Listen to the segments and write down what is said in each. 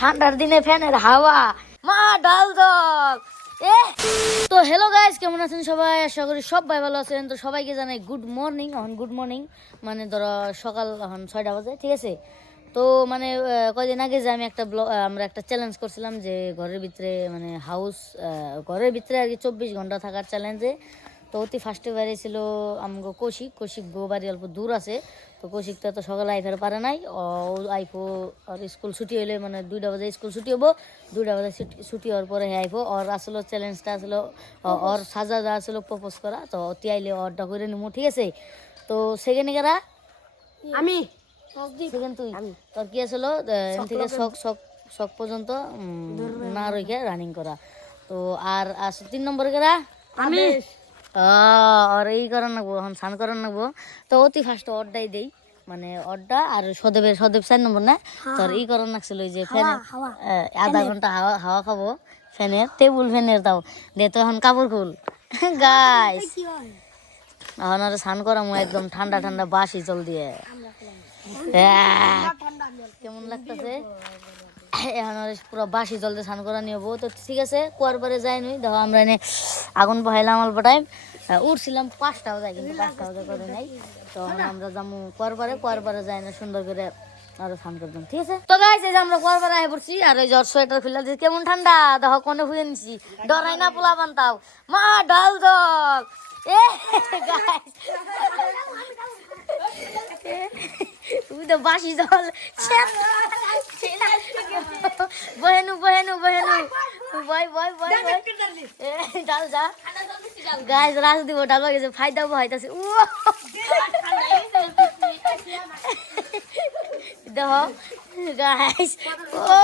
ঠান্ডার দিনে ফ্যানের হাওয়া মা ডাল দল এ তো হ্যালো গাইস, কেমন আছেন সবাই? আশা করি সবাই ভালো আছেন। তো সবাইকে জানাই গুড মর্নিং। এখন গুড মর্নিং মানে ধরো সকাল এখন 6টা বাজে, ঠিক আছে? তো মানে কয়দিন আগে যে আমি আমরা একটা চ্যালেঞ্জ করছিলাম যে ঘরের ভিতরে মানে ঘরের ভিতরে আর কি 24 ঘন্টা থাকার চ্যালেঞ্জে। তো অতি ফার্স্টে বাড়ি ছিল আমগো কৌশিক গো বাড়ি অল্প দূর আছে। তো কৌশিক তো এত সকালে আইফার পারে নাই, ও আইফো আর স্কুল ছুটি হইলে মানে 2টা বাজে স্কুল ছুটি হবো, 2টা বাজে ছুটি হওয়ার পরে আইফো। ওর আসলে চ্যালেঞ্জটা আসলে ওর সাজা যা আসলে প্রপোজ করা, তো অতি আইলে অর্ডার করে নিবো, ঠিক আছে? তো সেকেন্ডে কারা? আমি সেকেন্ড তুই। তোর কি আসলো থেকে শখ পর্যন্ত না রইকে রানিং করা। তো আর 3 নম্বরে কারা? আমি আর এই করার নাকবো, এখন স্নান করার নাকবো। তো অতি ফার্স্ট অর্ডাই দেই, মানে অর্ডা আর সদেব 4 নম্বর না। তোর এই করার নাকছিল ওই যে ফ্যানে আধা ঘন্টা হাওয়া খাবো ফ্যানের, টেবিল ফ্যানের। তাও দে তো এখন কাপড় খুল গাইস। এখন আর স্নান করামো একদম ঠান্ডা ঠান্ডা বাসি জল দিয়ে। কেমন লাগতেছে? এখন পুরো বাসি জল দিয়ে স্নান করা নিয়ে। তো ঠিক আছে, কুয়ার পারে যাই নুই। দেখো আমরা এনে আগুন বহাইলাম অল্প টাইম, উঠছিলাম 5টা বাজে, কিন্তু 5টা বাজে করে নাই। তো আমরা যাবো কুয়ার পারে যাই না সুন্দর করে আরো স্নান করতাম, ঠিক আছে? তো গাইস এই যে আমরা কুয়ার পারে আয় পড়ছি, আর ওই জ্বর সোয়েটার ফেলা দিচ্ছি। কেমন ঠান্ডা দেখো, কোনে শুয়ে নিছি, ডরাই না পোলা বানতাও মা ডাল দল এ গাইস। তুমি তো বাসি জল বহেনু ডাল যা গাইস, রাজ দিব ডাল গেছে ফায়দা বহাইতাছে। ও দেখো গাইস, ও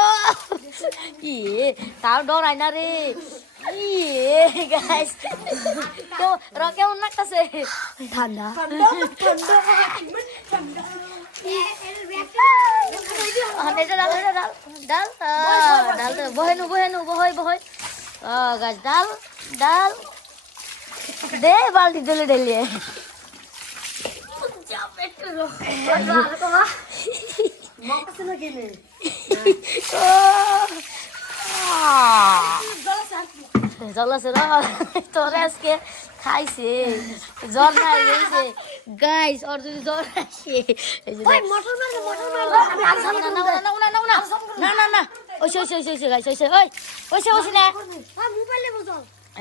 ইয়ে তাও ডরাই না রে। ইয়ে গাইস তো কেমন লাগতাছে? ঠান্ডা ডাল বহেনু বহই গাছ ডাল দে বালতি ডলে ঢেলিয়ে। জল আছে তোরে আজকে খাইছে, জ্বর নাই গেছে গাইস। ওর যদি জ্বর আসে না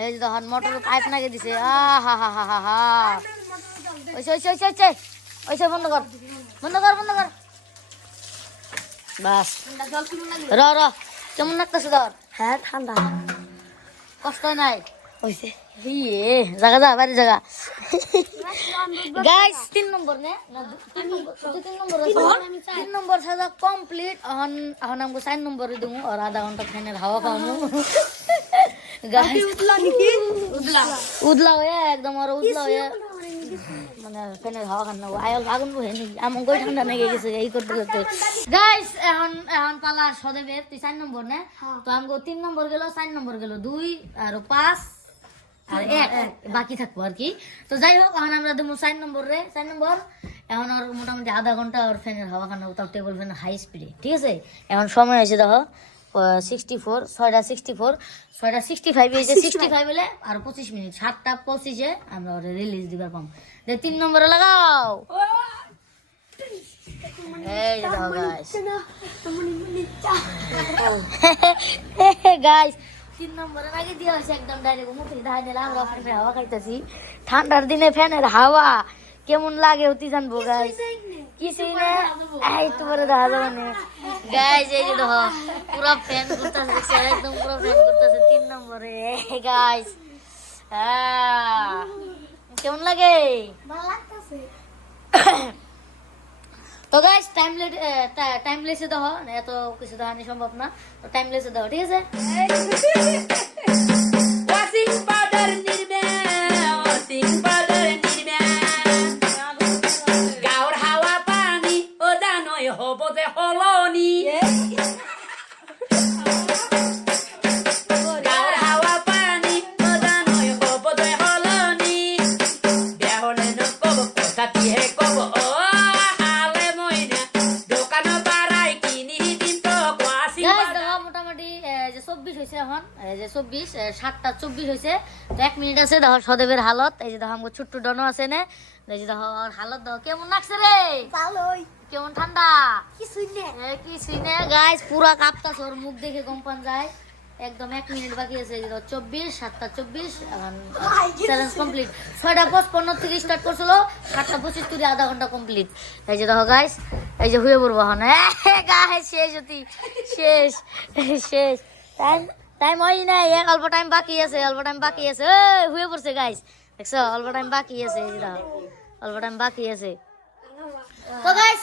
এই যে তখন মোটর পাইপ নাগে দিছে। ওইসে বন্ধ কর বাস। র কেমন লাগতেছে তোর? হ্যাঁ ঠান্ডা কষ্ট নাই হয়েছে। জায়গা বাইরে জায়গা গাইস। 3 নম্বর নে 3 নম্বর সাজা কমপ্লিট। এখন আমাকে 4 নম্বরে দেবো, আর আধা ঘন্টা ফ্যানের হাওয়া খাওয়ামু গাইস। উদলা হয়ে একদম আর উদলা হয়ে মানে ফ্যানের হাওয়া খান নেবো। আগুন বহে নাকি আমার গই ঠান্ডা লেগে গেছে এই করতে করতে গাইস। এখন পালা সদেবের। তুই 4 নম্বর নে, তো আমাকে 3 নম্বর গেল, 4 নম্বর গেল, 2 আর 5 আর 1 বাকি থাকবো আর কি। তো যাই হোক, এখন আমরা দেবো 4 নম্বর রে। 4 নম্বর এখন ওর মোটামুটি আধা ঘন্টা ওর ফ্যানের হাওয়া খান নেবো, তাও টেবিল ফ্যান হাই স্পিডে, ঠিক আছে? এখন সময় হয়েছে দেখো 64, 6টা 64, 6টা 65 হয়েছে। 65 হলে আর 25 মিনিট, 7টা 25-এ আমরা ওরা রিলিজ দিবার পাম। 3 নম্বরে লাগাও। এই দেখো গাইস গাইস 3 নম্বরে আগে দিয়ে হয়েছে একদম ডাইরেক্ট মুখে ধাই দিলাম। আমরা ফ্যানের হাওয়া খাইতেছি, ঠান্ডার দিনে ফ্যানের হাওয়া কেমন লাগে অতি জানবো গাইস। কিছুই না এই তোমার দেখা যাবে না গাইস। এই যে দেখো পুরো ফ্যান ঘুরতেছে, একদম পুরো ফ্যান ঘুরতেছে 3 নম্বরে গাইস। কেমন লাগে? তো গাইস টাইমলেসে দেখো, এত কিছু দেখানি সম্ভব না, তো টাইমলেসে দেখো, ঠিক আছে? ওয়াশিং পাউডার নির্মে ওয়াশিং পাউডার নির্মে গাওর হাওয়া পানি ও জানোই হব যে হলনি। গাওর হাওয়া পানি ও জানোই হব যে হলনি। বেহলে নকব কথা দিয়ে কব ও হালে মইনা দোকান বাড়াই কিনি দিন তো ওয়াশিং পাউডার। মোটামুটি যে 24 হয়েছে এখন এই যে 24 7:24 হয়েছে। তো 1 মিনিট আছে দেখো সদেবের হালত। এই যে দেখো আমার ছোট্ট ডনো আছে না, এই যে দেখো ওর হালত দেখো কেমন লাগছে রে, ভালোই কেমন ঠান্ডা কিছুই না কিছুই না গাইস, পুরা কাঁপতাছে, ওর মুখ দেখে গম পান যায়। একদম 1 মিনিট বাকি আছে, এই যে দেখো 24 7:24 এখন চ্যালেঞ্জ কমপ্লিট। 6:55 থেকে স্টার্ট করছিল, 7:25 থেকে আধা ঘন্টা কমপ্লিট। এই যে দেখো গাইস, এই যে হয়ে পড়বো এখন গাইস, শেষ হতি শেষ শেষ টাইম টাইম হয় নাই, অল্প টাইম বাকি আছে, অল্প টাইম বাকি আছে। এই হয়ে পড়ছে গাইস, দেখছো অল্প টাইম বাকি আছে, এই যে দেখো অল্প টাইম বাকি আছে। তো গাইস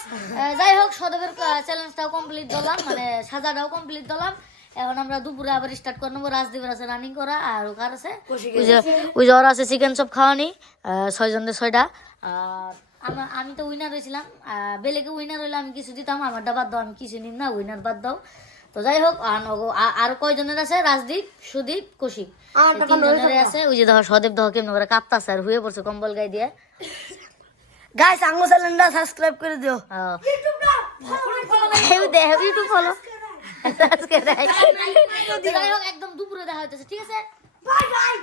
যাই হোক সদবের চ্যালেঞ্জটাও কমপ্লিট দিলাম, মানে সাজাটাও কমপ্লিট দিলাম। এখন আমরা দুপুরে আবার স্টার্ট করে নেবো। রাজদীপের আছে রানিং করা, আর ওকার আছে ওই যে ওর আছে চিকেন চপ খাওয়ানি, 6 জনের 6টা। আর আমি তো উইনার হয়েছিলাম, বেলেকে উইনার হইলে আমি কিছু দিতাম, আমারটা বাদ দাও, আমি কিছু নিম না, উইনার বাদ দাও। তো যাই হোক আর কয়জনের আছে, রাজদীপ সুদীপ কৌশিক, এই 3 জনের আছে। ওই যে দেখো সদেব দেখো কেমন করে কাঁপতাছে আর হয়ে পড়ছে কম্বল গায়ে দিয়ে। গাইস আঙ্গো চ্যানেলটা সাবস্ক্রাইব করে দিও ইউটিউব ফলো যাই হোক একদম দুপুরে দেখা হইতেছে, ঠিক আছে। Bye bye.